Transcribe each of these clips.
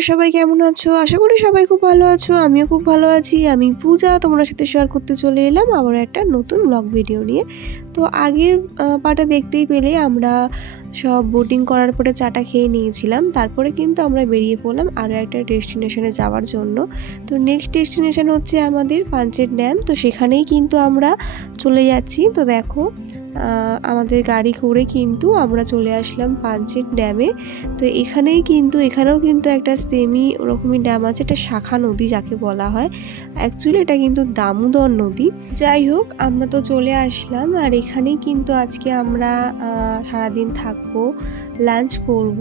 তোমরা সবাই কেমন আছো? আশা করি সবাই খুব ভালো আছো। আমিও খুব ভালো আছি। আমি পূজা তোমাদের সাথে শেয়ার করতে চলে এলাম আবার একটা নতুন ব্লগ ভিডিও নিয়ে। তো আগের পার্টে দেখতেই পেলে আমরা সব বোটিং করার পরে চাটা খেয়ে নিয়েছিলাম। তারপরে কিন্তু আমরা বেরিয়ে পড়লাম আরও একটা ডেস্টিনেশনে যাওয়ার জন্য। তো নেক্সট ডেস্টিনেশন হচ্ছে আমাদের পাঞ্চেত ড্যাম। তো সেখানেই কিন্তু আমরা চলে যাচ্ছি। তো দেখো আমাদের গাড়ি করে কিন্তু আমরা চলে আসলাম পাঞ্চেত ড্যামে। তো এখানেও কিন্তু একটা সেমি ওরকমই ড্যাম আছে, একটা শাখা নদী যাকে বলা হয়। অ্যাকচুয়ালি এটা কিন্তু দামোদর নদী। যাই হোক, আমরা তো চলে আসলাম আর এখানেই কিন্তু আজকে আমরা সারাদিন থাকবো, লাঞ্চ করব।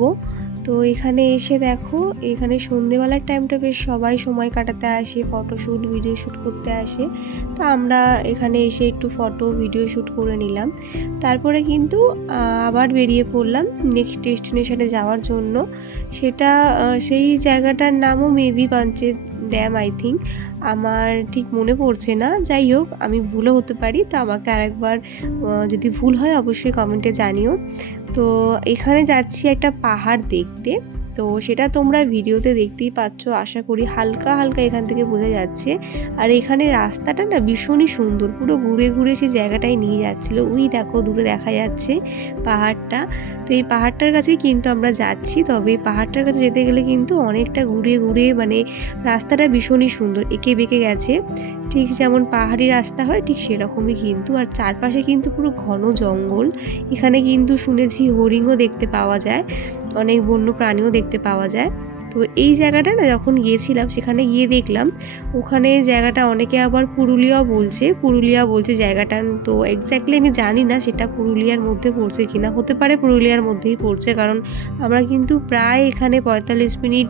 তো এখানে এসে দেখো, এখানে সন্ধেবেলার টাইমটা বেশ সবাই সময় কাটাতে আসে, ফটোশ্যুট ভিডিও শ্যুট করতে আসে। তো আমরা এখানে এসে একটু ফটো ভিডিও শ্যুট করে নিলাম। তারপরে কিন্তু আবার বেরিয়ে পড়লাম নেক্সট ডেস্টিনেশনে যাওয়ার জন্য। সেটা সেই জায়গাটার নামও maybe Panchet dam, I think. আমার ঠিক মনে পড়ছে না। যাই হোক, আমি ভুলও হতে পারি, তো আমাকে আরেকবার যদি ভুল হয় অবশ্যই কমেন্টে জানিও। তো এখানে যাচ্ছি একটা পাহাড় দেখতে। তো সেটা তোমরা ভিডিওতে দেখতেই পাচ্ছ, আশা করি হালকা হালকা এখান থেকে বোঝা যাচ্ছে। আর এখানে রাস্তাটা না ভীষণই সুন্দর, পুরো ঘুরে ঘুরে সেই জায়গাটায় নিয়ে যাচ্ছিলো। ওই দেখো দূরে দেখা যাচ্ছে পাহাড়টা। তো এই পাহাড়টার কাছেই কিন্তু আমরা যাচ্ছি। তবে এই পাহাড়টার কাছে যেতে গেলে কিন্তু অনেকটা ঘুরে ঘুরে, মানে রাস্তাটা ভীষণই সুন্দর, এঁকে বেঁকে গেছে, ঠিক যেমন পাহাড়ি রাস্তা হয় ঠিক সেরকমই কিন্তু। আর চারপাশে কিন্তু পুরো ঘন জঙ্গল। এখানে কিন্তু শুনেছি হরিণও দেখতে পাওয়া যায়, অনেক বন্য প্রাণীও দেখতে পাওয়া যায়। তো এই জায়গাটা না যখন গিয়েছিলাম সেখানে গিয়ে দেখলাম ওখানে জায়গাটা অনেকে আবার পুরুলিয়া বলছে জায়গাটা। তো এক্স্যাক্টলি আমি জানি না সেটা পুরুলিয়ার মধ্যে পড়ছে কিনা, হতে পারে পুরুলিয়ার মধ্যেই পড়ছে, কারণ আমরা কিন্তু প্রায় এখানে 45 মিনিট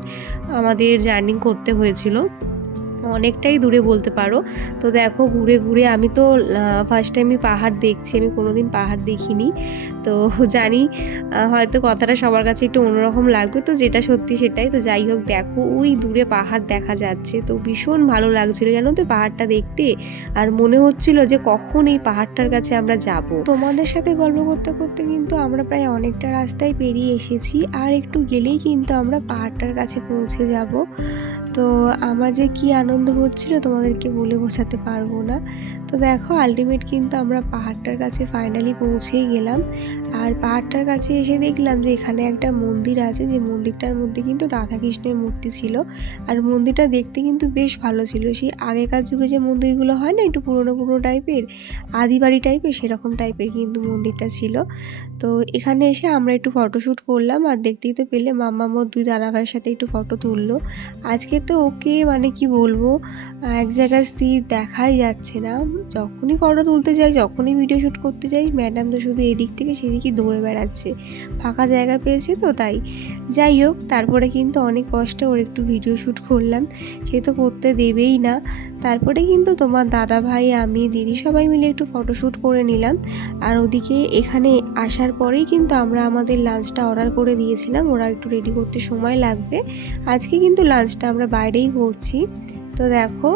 আমাদের জার্নি করতে হয়েছিল, অনেকটাই দূরে বলতে পারো। তো দেখো ঘুরে ঘুরে, আমি তো ফার্স্ট টাইমই পাহাড় দেখছি, আমি কোনোদিন পাহাড় দেখিনি। তো জানি হয়তো কথাটা সবার কাছে একটু অন্যরকম লাগবে, তো যেটা সত্যি সেটাই। তো যাই হোক, দেখো ওই দূরে পাহাড় দেখা যাচ্ছে, তো ভীষণ ভালো লাগছিলো জানো তো পাহাড়টা দেখতে। আর মনে হচ্ছিল যে কখন এই পাহাড়টার কাছে আমরা যাব। তোমাদের সাথে গল্প করতে করতে কিন্তু আমরা প্রায় অনেকটা রাস্তায় পেরিয়ে এসেছি, আর একটু গেলেই কিন্তু আমরা পাহাড়টার কাছে পৌঁছে যাব। তো আমার যে কি আনন্দ হচ্ছিল তোমাদেরকে বলে বোঝাতে পারবো না। তো দেখো আলটিমেট কিন্তু আমরা পাহাড়টার কাছে ফাইনালি পৌঁছেই গেলাম। আর পাহাড়টার কাছে এসে দেখলাম যে এখানে একটা মন্দির আছে, যে মন্দিরটার মধ্যে কিন্তু রাধাকৃষ্ণের মূর্তি ছিল। আর মন্দিরটা দেখতে কিন্তু বেশ ভালো ছিল, সেই আগেকার যুগে যে মন্দিরগুলো হয় না একটু পুরনো পুরনো টাইপের, আদিবাড়ি টাইপের, সেরকম টাইপের কিন্তু মন্দিরটা ছিল। তো এখানে এসে আমরা একটু ফটোশ্যুট করলাম, আর দেখতেই তো পেলে মাম্মা মোর দুই দাদাভাইয়ের সাথে একটু ফটো তুললো। আজকে তো ওকে মানে কি বলবো, এক জায়গায় স্থির দেখাই যাচ্ছে না। যখনই ফটো তুলতে যাই, যখনই ভিডিও শ্যুট করতে যাই, ম্যাডাম তো শুধু এদিক থেকে সেদিকে দৌড়ে বেড়াচ্ছে, ফাঁকা জায়গা পেয়েছে তো তাই। যাই হোক, তারপরে কিন্তু অনেক কষ্টে ওর একটু ভিডিও শ্যুট করলাম, সে তো করতে দেবেই না। তারপরে কিন্তু তোমার দাদা ভাই, আমি, দিদি সবাই মিলে একটু ফটোশ্যুট করে নিলাম। আর ওদিকে এখানে আসার পরেই কিন্তু আমরা আমাদের লাঞ্চটা অর্ডার করে দিয়েছিলাম, ওরা একটু রেডি করতে সময় লাগবে। আজকে কিন্তু লাঞ্চটা আমরা বাইরেই করছি। তো দেখো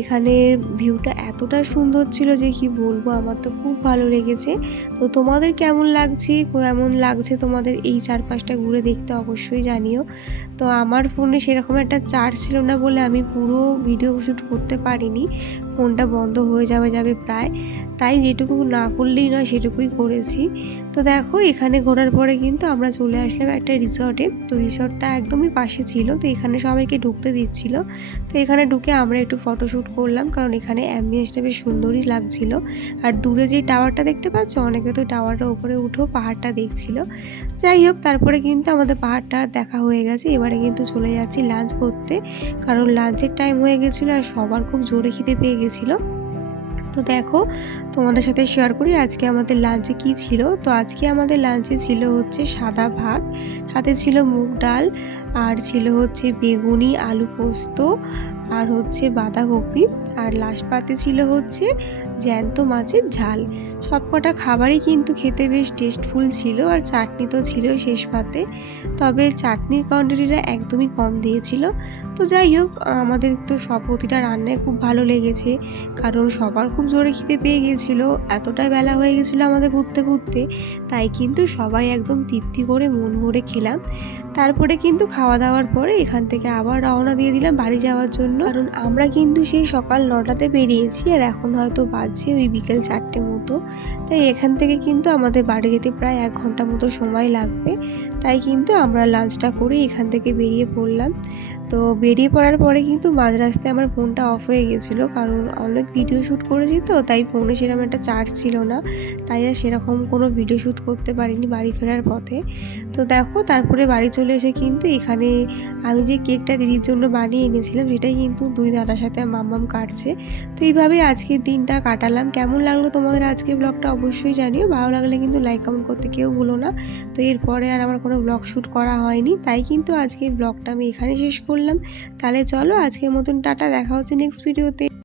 এখানে ভিউটা এতটা সুন্দর ছিল যে কি বলবো, আমার তো খুব ভালো লেগেছে। তো তোমাদের কেমন লাগছে তোমাদের এই চারপাশটা ঘুরে দেখতে অবশ্যই জানিও। তো আমার ফোনে সেরকম একটা চার্জ ছিল না বলে আমি পুরো ভিডিও শ্যুট করতে পারিনি, ফোনটা বন্ধ হয়ে যাবে প্রায়, তাই যেটুকু না করলেই নয় সেটুকুই করেছি। তো দেখো এখানে ঘোরার পরে কিন্তু আমরা চলে আসলাম একটা রিসর্টে। তো রিসর্টটা একদমই পাশে ছিল, তো এখানে সবাইকে ঢুকতে দিচ্ছিল। তো এখানে ঢুকে আমরা একটু ফটোশ্যুট করলাম, কারণ এখানে অ্যাম্বিয়েন্সটা বেশ সুন্দরই লাগছিল। আর দূরে যে টাওয়ারটা দেখতে পাচ্ছ, অনেকে তো টাওয়ারটার উপরে উঠেও পাহাড়টা দেখছিল। যাই হোক, তারপরে কিন্তু আমাদের পাহাড়টা দেখা হয়ে গেছে। এবারে কিন্তু চলে যাচ্ছি লাঞ্চ করতে, কারণ লাঞ্চের টাইম হয়ে গেছিলো আর সবার খুব জোরে খিদে পেয়ে গেছিলো। তো দেখো তোমাদের সাথে শেয়ার করি আজকে আমাদের লাঞ্চে কি ছিল। তো আজকে আমাদের লাঞ্চে ছিল হচ্ছে সাদা ভাত, সাথে ছিল মুগ ডাল, আর ছিল হচ্ছে বেগুনি, আলু পোস্ত, আর হচ্ছে বাঁধাকপি, আর লাস্ট পাতে ছিল হচ্ছে জ্যান্ত মাছের ঝাল। সবকটা খাবারই কিন্তু খেতে বেশ টেস্টফুল ছিল, আর চাটনি তো ছিল শেষ পাতে, তবে চাটনির কোয়ান্টিটিটা একদমই কম দিয়েছিল। তো যাই হোক, আমাদের তো প্রতিটা রান্নায় খুব ভালো লেগেছে, কারণ সবার খুব জোরে খিদে পেয়ে গিয়েছিলো, এতটাই বেলা হয়ে গেছিলো আমাদের ঘুরতে ঘুরতে, তাই কিন্তু সবাই একদম তৃপ্তি করে মন ভরে খেলাম। তারপরে কিন্তু খাওয়া দাওয়ার পরে এখান থেকে আবার রওনা দিয়ে দিলাম বাড়ি যাওয়ার জন্য, কারণ আমরা কিন্তু সেই সকাল 9টাতে বেরিয়েছি, আর এখন হয়তো বাজছে ওই বিকেল 4টে মতো। তাই এখান থেকে কিন্তু আমাদের বাড়ি যেতে প্রায় 1 ঘন্টা মতো সময় লাগবে। তাই কিন্তু আমরা লাঞ্চটা করে এখান থেকে বেরিয়ে পড়লাম। তো বেরিয়ে পড়ার পরে কিন্তু মাঝ রাস্তায় আমার ফোনটা অফ হয়ে গেছিলো, কারণ অনেক ভিডিও শ্যুট করেছি তো, তাই ফোনে সেরকম একটা চার্জ ছিল না, তাই আর সেরকম কোনো ভিডিও শ্যুট করতে পারিনি বাড়ি ফেরার পথে। তো দেখো, তারপরে বাড়ি চলে এসে কিন্তু এখানে আমি যে কেকটা দিদির জন্য বানিয়ে এনেছিলাম সেটাই কিন্তু দুই দাদার সাথে মাম্মাম কাটছে। তো এইভাবেই আজকের দিনটা কাটালাম। কেমন লাগলো তোমাদের আজকের ব্লগটা অবশ্যই জানিও, ভালো লাগলে কিন্তু লাইক কমেন্ট করতে কেউ ভুলো না। তো এরপরে আর আমার কোনো ব্লগ শ্যুট করা হয়নি, তাই কিন্তু আজকে ব্লগটা আমি এখানে শেষ করলাম। তাহলে চলো, আজকের মতন টাটা, দেখা হচ্ছে নেক্সট ভিডিওতে।